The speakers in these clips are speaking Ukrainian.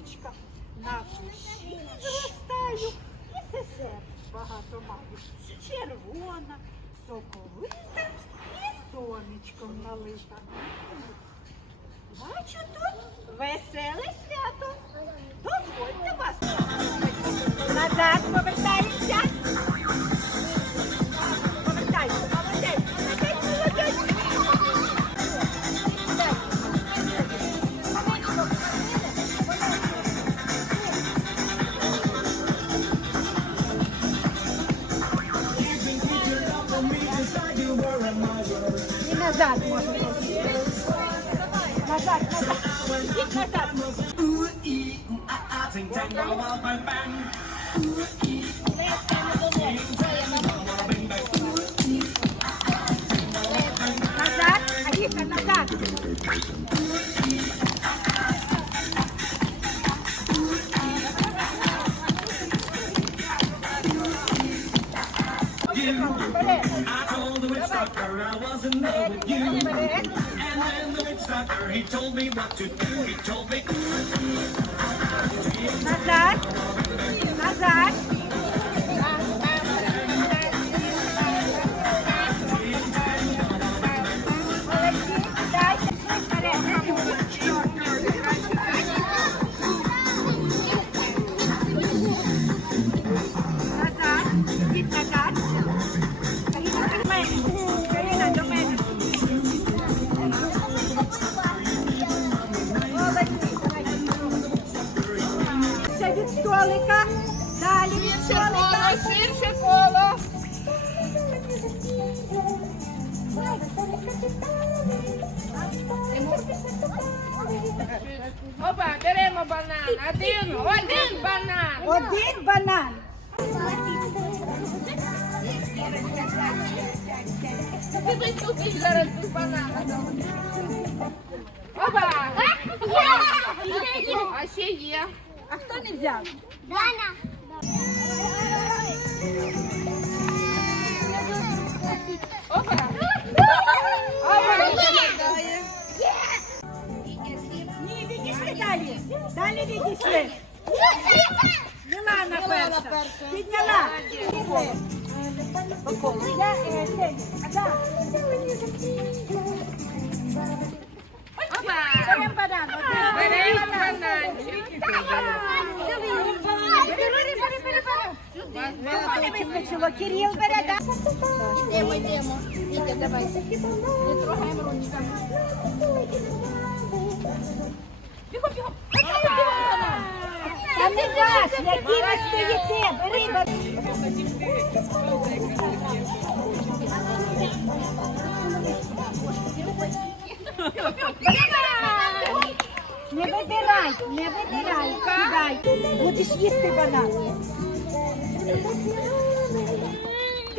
полуничка. На кущі зростаю і сесер багато маю. Червона, соковита і сонечком налита. Бачу тут веселе назад можна. Назад, назад. Ідіть назад. Ting tang wow wow bang bang. Назад, I was in love with you. And then the witch doctor he told me what to do. He told Один, один банан. Один банан. Ти виступиш зараз без банана. Опа. А ще є. А хто не взяв? Опа. Опа. Далі. Далі відійшли. Мілана перша. Підняла. Підняли. Я, е, Сеня, да. Опа. Беремо банан. Беремо бананчик. Бери, бери, бери, бери. Кого не вистачило? Кирил бере, да? Йдемо, йдемо. Вітя, давай. Не трогаємо ручка. Бігом, бігом. Не ваш, які ви стоїте. Бери. Не видирай, не видирай, сідай. Будеш їсти банан.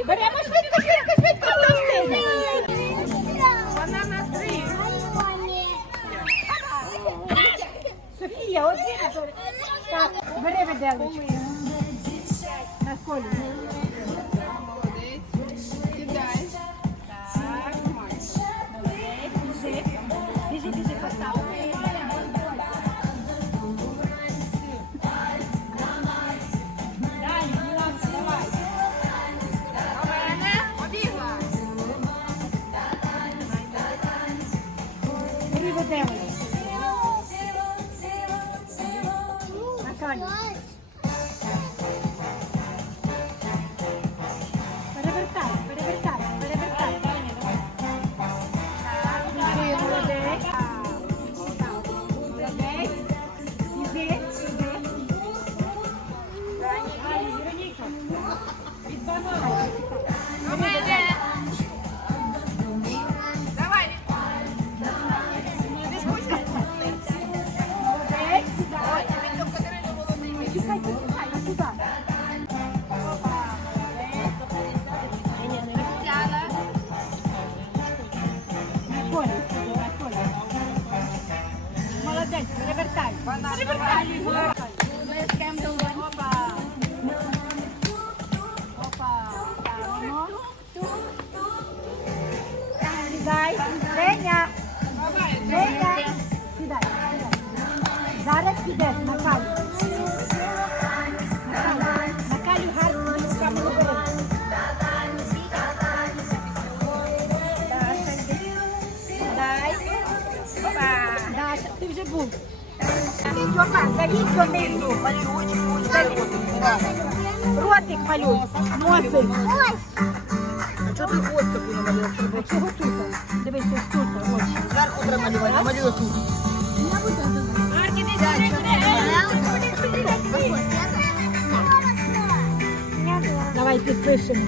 Беремо швидко, Софія, один. Так, бери виделочку. На колі. Молодець. Сідай. Так, молодець. Біжи. Біжи, біжи, постав. Бери виделочку. Vai, venha. Venha. Cidade. Zara Cidade, na casa. Dá, tu já Вже був. Стьопа, залізь донизу. Ротик малюй, носик. А чого ти ось таку намалював? Чого тут? Дивись, ось тут очі. Зверху треба малювати, тут. Давай підпишемо.